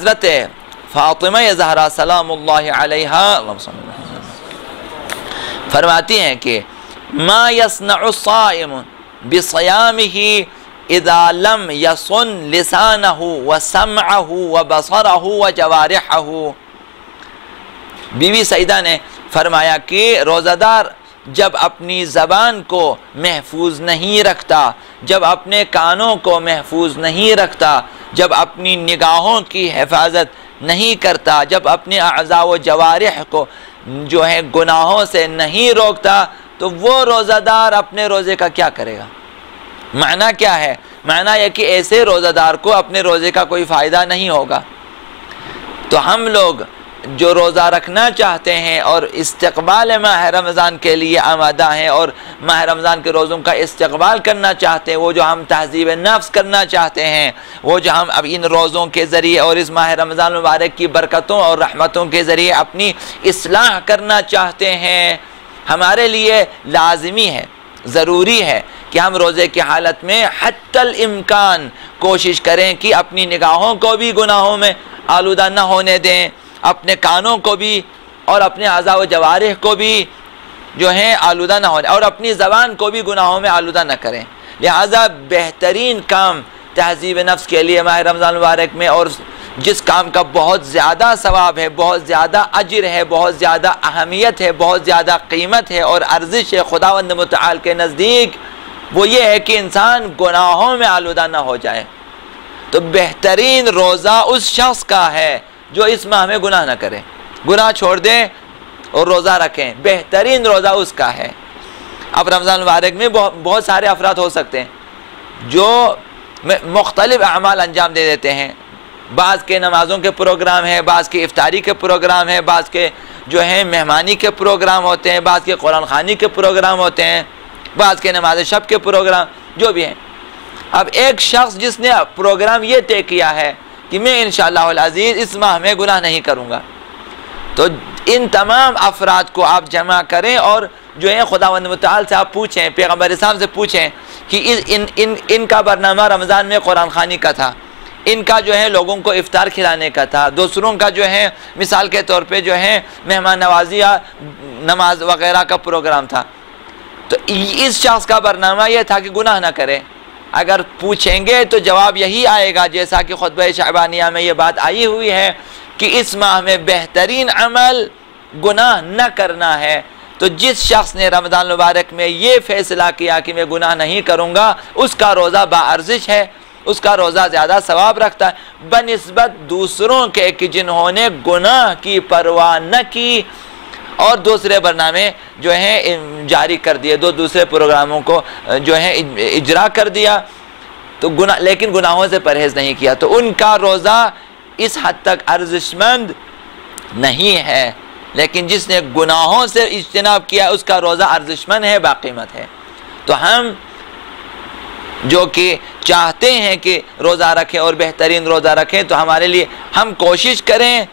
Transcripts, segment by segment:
हज़रत फ़ातिमा ज़हरा सलामुल्लाहि अलैहा फरमाती हैं कि मा यस्नउ साइम बिसियामिही इज़ा लम यसन लिसानहु व समअहु व बसरहु व जवारिहहु। बीवी सईदा ने फरमाया कि रोज़ादार जब अपनी ज़बान को महफूज नहीं रखता, जब अपने कानों को महफूज नहीं रखता, जब अपनी निगाहों की हिफाजत नहीं करता, जब अपने अज़ा व जवारिह को जो है गुनाहों से नहीं रोकता, तो वो रोज़ादार अपने रोज़े का क्या करेगा। माना क्या है? माना यह कि ऐसे रोज़ादार को अपने रोज़े का कोई फ़ायदा नहीं होगा। तो हम लोग जो रोज़ा रखना चाहते हैं और इस्तक़बाल माह रमज़ान के लिए आमादा हैं और माह रमज़ान के रोज़ों का इस्तक़बाल करना चाहते हैं, वो जो हम तहज़ीब नफ्स करना चाहते हैं, वो जो हम अब इन रोज़ों के ज़रिए और इस माह रमज़ान मुबारक की बरकतों और रहमतों के ज़रिए अपनी इस्लाह करना चाहते हैं, हमारे लिए लाज़मी है, ज़रूरी है कि हम रोज़े की हालत में हत्तल इम्कान कोशिश करें कि अपनी निगाहों को भी गुनाहों में आलूदा न होने दें, अपने कानों को भी और अपने अज़ा व जवारिह को भी जो है आलूदा न होने, और अपनी ज़बान को भी गुनाहों में आलूदा न करें। लिहाजा बेहतरीन काम तहज़ीब नफ्स के लिए माह रमज़ान मुबारक में, और जिस काम का बहुत ज़्यादा सवाब है, बहुत ज़्यादा अजर है, बहुत ज़्यादा अहमियत है, बहुत ज़्यादा कीमत है और अर्जिश है खुदावंद मुतआल के नज़दीक, वो ये है कि इंसान गुनाहों में आलूदा न हो जाए। तो बेहतरीन रोज़ा उस शख्स का है जो इस माह में गुनाह न करे, गुनाह छोड़ दें और रोज़ा रखें, बेहतरीन रोज़ा उसका है। अब रमज़ान मुबारक में बहुत सारे अफराद हो सकते हैं जो मुख्तलिफ़ अमाल अंजाम दे देते हैं। बाज़ के नमाज़ों के प्रोग्राम है, बाज़ के इफ्तारी के प्रोग्राम है, बाज़ के जो है मेहमानी के प्रोग्राम होते हैं, बाज़ के कुरान ख़ानी के प्रोग्राम होते हैं, बाज़ के नमाज शब के प्रोग्राम जो भी हैं। अब एक शख्स जिसने प्रोग्राम ये तय किया है कि मैं इंशाअल्लाह अज़ीज़ इस माह में गुनाह नहीं करूँगा, तो इन तमाम अफराद को आप जमा करें और जो है खुदावंद मुतआल से आप पूछें, पैगम्बर इस्लाम से पूछें कि इनका बरनामा रमज़ान में कुरान ख़ानी का था, इनका जो है लोगों को इफ्तार खिलाने का था, दूसरों का जो है मिसाल के तौर पे जो है मेहमान नवाजी या नमाज वगैरह का प्रोग्राम था, तो इस शख्स का बरनामा यह था कि गुनाह ना करे। अगर पूछेंगे तो जवाब यही आएगा जैसा कि खुतबा शाबानिया में ये बात आई हुई है कि इस माह में बेहतरीन अमल गुनाह न करना है। तो जिस शख्स ने रमज़ान मुबारक में ये फ़ैसला किया कि मैं गुनाह नहीं करूँगा, उसका रोज़ा बाअर्ज़िश है, उसका रोज़ा ज़्यादा सवाब रखता है बनिस्बत दूसरों के कि जिन्होंने गुनाह की परवाह न की और दूसरे बरनामे जो है जारी कर दिए, दूसरे प्रोग्रामों को जो है इजरा कर दिया, तो लेकिन गुनाहों से परहेज़ नहीं किया, तो उनका रोज़ा इस हद तक अर्जिशमंद नहीं है। लेकिन जिसने गुनाहों से इज्तिनाब किया उसका रोज़ा अर्जिशमंद है, बाक़ीमत है। तो हम जो कि चाहते हैं कि रोज़ा रखें और बेहतरीन रोज़ा रखें, तो हमारे लिए हम कोशिश करें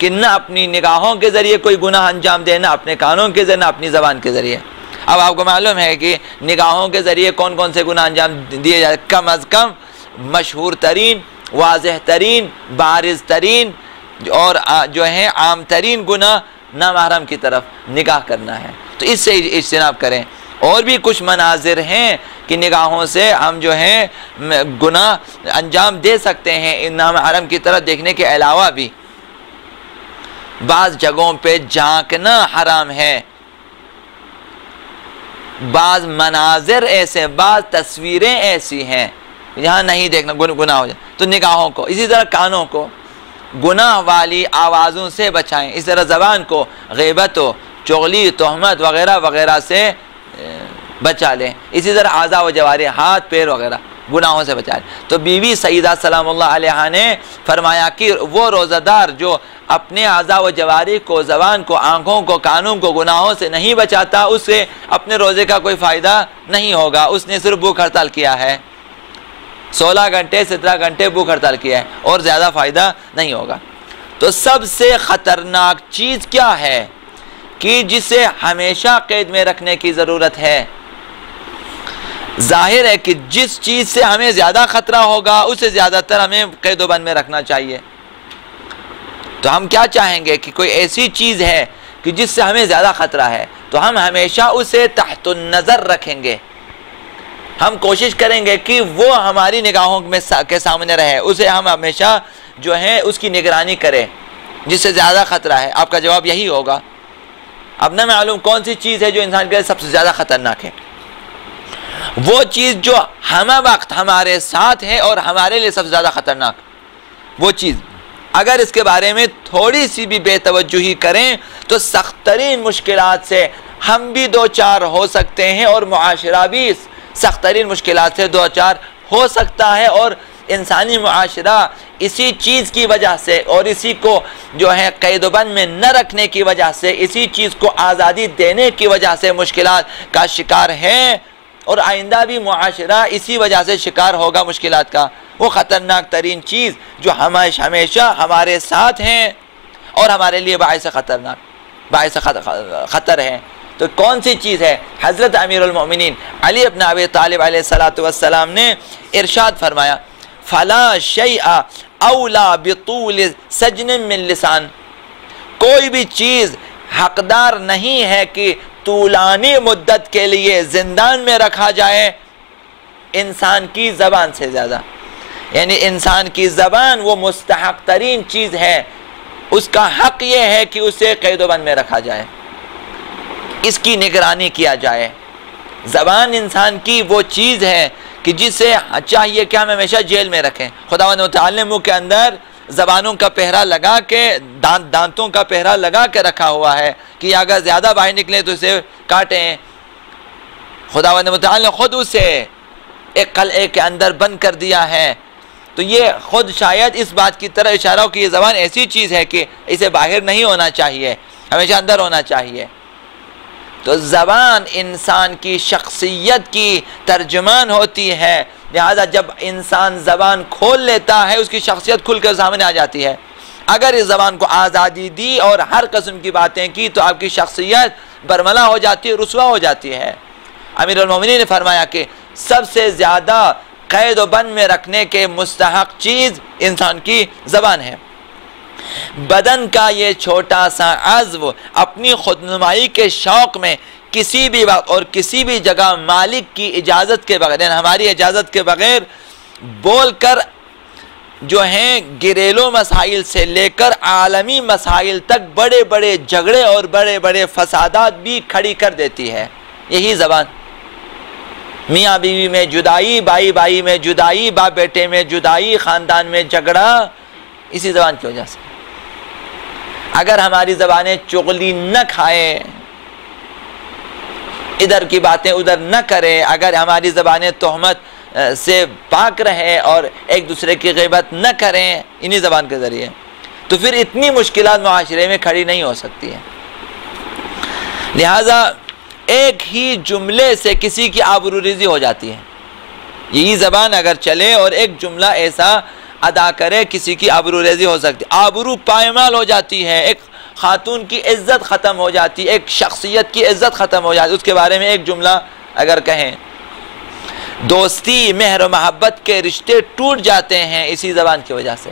कि न अपनी निगाहों के ज़रिए कोई गुनाह अंजाम दें, ना अपने कानों के ज़रिए, ना अपनी ज़बान के ज़रिए। अब आपको मालूम है कि निगाहों के ज़रिए कौन कौन से गुनाह अंजाम दिए जाते, कम अज़ कम मशहूर तरीन, वाज़ेह तरीन, बारिज़ तरीन और जो है आम तरीन गुनाह नामहरम की तरफ निगाह करना है, तो इससे इज्तिनाब करें। और भी कुछ मनाजिर हैं कि निगाहों से हम जो है गुनाह अंजाम दे सकते हैं इन नामहरम की तरफ देखने के अलावा भी। बाज़ जगहों पे झांकना हराम है, बाज़ मनाजिर ऐसे, बाज़ तस्वीरें ऐसी हैं जहाँ नहीं देखना गुनाह हो जाए, तो निगाहों को, इसी तरह कानों को गुनाह वाली आवाज़ों से बचाएं, इस तरह ज़बान को ग़ीबत, चुगली, तोहमत वगैरह वगैरह से बचा लें, इसी तरह आज़ा व जवारिह, हाथ पैर वगैरह गुनाहों से बचा लें। तो बीवी सईदा सलामुल्लाह अलैहा ने फरमाया कि वो रोज़ादार जो अपने आज़ा व जवारिह को, ज़बान को, आँखों को, कानों को गुनाहों से नहीं बचाता, उससे अपने रोज़े का कोई फ़ायदा नहीं होगा, उसने सिर्फ भूख हड़ताल किया है, 16 घंटे 17 घंटे भूख हड़ताल किया है और ज़्यादा फ़ायदा नहीं होगा। तो सबसे ख़तरनाक चीज़ क्या है कि जिसे हमेशा कैद में रखने की ज़रूरत है। जाहिर है कि जिस चीज़ से हमें ज़्यादा ख़तरा होगा उसे ज़्यादातर हमें कैदोबंद में रखना चाहिए। तो हम क्या चाहेंगे कि कोई ऐसी चीज़ है कि जिससे हमें ज़्यादा ख़तरा है, तो हम हमेशा उसे तहत नज़र रखेंगे। हम कोशिश करेंगे कि वो हमारी निगाहों में के सामने रहे, उसे हम हमेशा जो है उसकी निगरानी करें जिससे ज़्यादा ख़तरा है। आपका जवाब यही होगा। अब न मालूम कौन सी चीज़ है जो इंसान के लिए सबसे ज़्यादा ख़तरनाक है। वो चीज़ जो हम वक्त हमारे साथ है और हमारे लिए सबसे ज़्यादा ख़तरनाक वो चीज़, अगर इसके बारे में थोड़ी सी भी बेतवज्जुही करें तो सख्त तरीन मुश्किलात से हम भी दो चार हो सकते हैं और मुआशरा भी सख्त तरीन मुश्किलात से दो चार हो सकता है। और इंसानी मुआशरा इसी चीज़ की वजह से और इसी को जो है कैदोबंद में न रखने की वजह से, इसी चीज़ को आज़ादी देने की वजह से मुश्किलात का शिकार है और आइंदा भी मुआशरा इसी वजह से शिकार होगा मुश्किलात का। वो ख़तरनाक तरीन चीज़ जो हमेशा हमारे साथ हैं और हमारे लिए बाइस ख़तर है, तो कौन सी चीज़ है? हज़रत अमीरुल मोमिनीन अली इब्न अबी तालिब अलैहिस्सलातु वस्सलाम ने इरशाद फरमाया, फ़ला शैअ औला बितूल सजन मिन लिसान, कोई भी चीज़ हकदार नहीं है कि तूलानी मुद्दत के लिए जिंदान में रखा जाए इंसान की ज़बान से ज़्यादा। यानी इंसान की ज़बान वो मुस्तहक तरीन चीज़ है, उसका हक़ ये है कि उसे कैदोबंद में रखा जाए, इसकी निगरानी किया जाए। ज़बान इंसान की वो चीज़ है कि जिसे चाहिए कि हम हमेशा जेल में रखें। खुदावंद व तआला ने मुँह के अंदर ज़बानों का पहरा लगा के, दांतों का पहरा लगा के रखा हुआ है कि अगर ज़्यादा बाहर निकले तो उसे काटें। खुदावंद व तआला ने खुद उसे एक कलए के अंदर बंद कर दिया है। तो ये खुद शायद इस बात की तरह इशारा हो कि ये ज़बान ऐसी चीज़ है कि इसे बाहर नहीं होना चाहिए, हमेशा अंदर होना चाहिए। तो ज़बान इंसान की शख्सियत की तर्जुमान होती है, लिहाजा जब इंसान ज़बान खोल लेता है उसकी शख्सियत खुल कर सामने आ जाती है। अगर इस ज़बान को आज़ादी दी और हर किस्म की बातें की तो आपकी शख्सियत बरमला हो जाती है, रुसवा हो जाती है। अमीरुल मोमिनीन ने फरमाया कि सबसे ज़्यादा कैद व बंद में रखने के मुस्तहक चीज़ इंसान की ज़बान है। बदन का ये छोटा सा अज़्व अपनी खुदनुमाई के शौक़ में किसी भी वक्त और किसी भी जगह मालिक की इजाज़त के बगैर, हमारी इजाज़त के बगैर बोल कर जो हैं घरेलू मसाइल से लेकर आलमी मसाइल तक बड़े बड़े झगड़े और बड़े बड़े फसादात भी खड़ी कर देती है। यही ज़बान, मियाँ बीवी में जुदाई, भाई भाई में जुदाई, बाप बेटे में जुदाई, ख़ानदान में झगड़ा, इसी ज़बान की वजह से। अगर हमारी ज़बानें चुगली न खाएं, इधर की बातें उधर न करें, अगर हमारी ज़बानें तोहमत से पाक रहे और एक दूसरे की ग़ीबत न करें इन्हीं ज़बान के ज़रिए, तो फिर इतनी मुश्किलात मुआशरे में खड़ी नहीं हो सकती है। लिहाजा एक ही जुमले से किसी की आबरूरीज़ी हो जाती है। यही ज़बान अगर चले और एक जुमला ऐसा अदा करे किसी की आबरूरेज़ी हो सकती है, आबरू पायमाल हो जाती है, एक खातून की इज़्ज़त ख़त्म हो जाती है, एक शख्सियत की इज़्ज़त ख़त्म हो जाती है। उसके बारे में एक जुमला अगर कहें, दोस्ती मेहर व मोहब्बत के रिश्ते टूट जाते हैं इसी ज़बान की वजह से,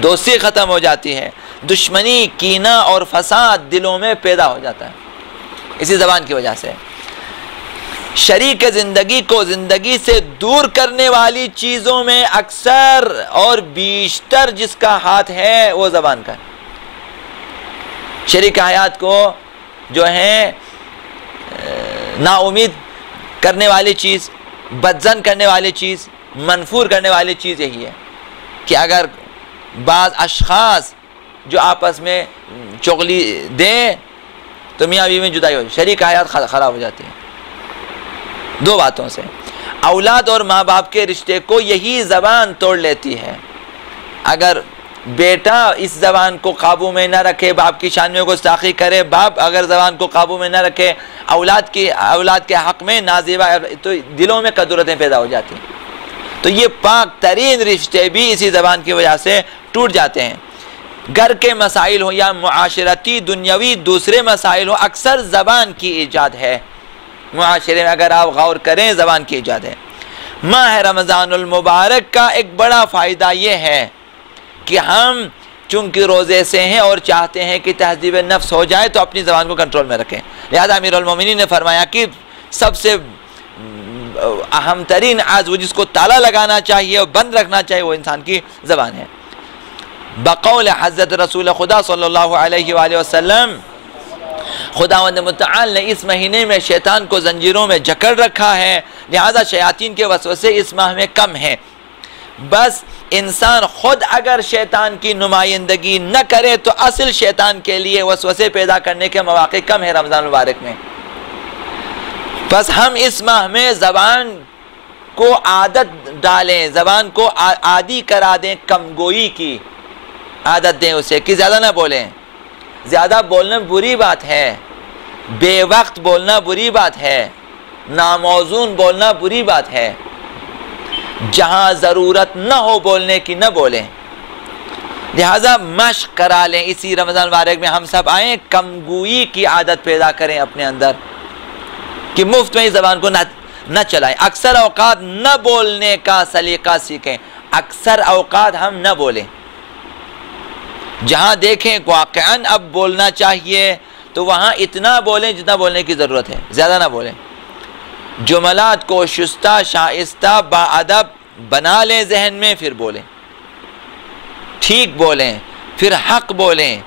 दोस्ती ख़त्म हो जाती है, दुश्मनी, कीना और फसाद दिलों में पैदा हो जाता है इसी ज़बान की वजह से। शरीक ज़िंदगी को ज़िंदगी से दूर करने वाली चीज़ों में अक्सर और बीशतर जिसका हाथ है वो ज़बान का। शरीक हयात को जो है नाउमीद करने वाली चीज़, बदज़न करने वाली चीज़, मनफूर करने वाली चीज़ यही है कि अगर बाज़ अशख़ास जो आपस में चुगली दें तो मियाँ बीवी में जुदाई हो, शरीक हयात ख़राब हो जाती है दो बातों से। औलाद और माँ बाप के रिश्ते को यही ज़बान तोड़ लेती है। अगर बेटा इस ज़बान को काबू में न रखे, बाप की शान में गुस्ताखी करे, बाप अगर ज़बान को काबू में न रखे, औलाद के हक़ में नाज़िबा, तो दिलों में कदरतें पैदा हो जाती हैं। तो ये पाक तरीन रिश्ते भी इसी ज़बान की वजह से टूट जाते हैं। घर के मसाइल हो या मुआशरती दुनियावी दूसरे मसाइल हो, अक्सर ज़बान की ईजाद है। मुआशरे में अगर आप गौर करें ज़बान की ईजाद है। माह रमज़ानुल मुबारक का एक बड़ा फ़ायदा ये है कि हम चूँकि रोज़े से हैं और चाहते हैं कि तहज़ीब नफ्स हो जाए तो अपनी ज़बान को कंट्रोल में रखें। लिहाजा अमीरुल मोमिनीन ने फरमाया कि सबसे अहम तरीन आज़ जिसको ताला लगाना चाहिए और बंद रखना चाहिए वो इंसान की ज़बान है। बक़ौल हज़रत रसूल खुदा सल्लल्लाहु अलैहि वसल्लम, खुदावंद मुतआल ने इस महीने में शैतान को जंजीरों में जकड़ रखा है, लिहाजा शयातीन के वसवसे इस माह में कम हैं। बस इंसान खुद अगर शैतान की नुमाइंदगी न करे तो असल शैतान के लिए वसवसे पैदा करने के मौके कम है रमज़ान मुबारक में। बस हम इस माह में ज़बान को आदत डालें, ज़बान को आदी करा दें, कमगोई की आदत दें उसे कि ज़्यादा ना बोलें। ज़्यादा बोलना बुरी बात है, बेवक्त बोलना बुरी बात है, नामौजून बोलना बुरी बात है। जहाँ ज़रूरत न हो बोलने की न बोलें। लिहाजा मश्क करा लें, इसी रमज़ान मुबारक में हम सब आएँ, कमगोई की आदत पैदा करें अपने अंदर कि मुफ्त में इस ज़बान को न चलाएं। अक्सर औकात न बोलने का सलीका सीखें, अक्सर औकात हम न बोलें। जहाँ देखें वाक़अन अब बोलना चाहिए तो वहाँ इतना बोलें जितना बोलने की ज़रूरत है, ज़्यादा ना बोलें। जुमलात को शुस्ता शाइस्ता बाअदब बना लें जहन में, फिर बोलें, ठीक बोलें, फिर हक बोलें।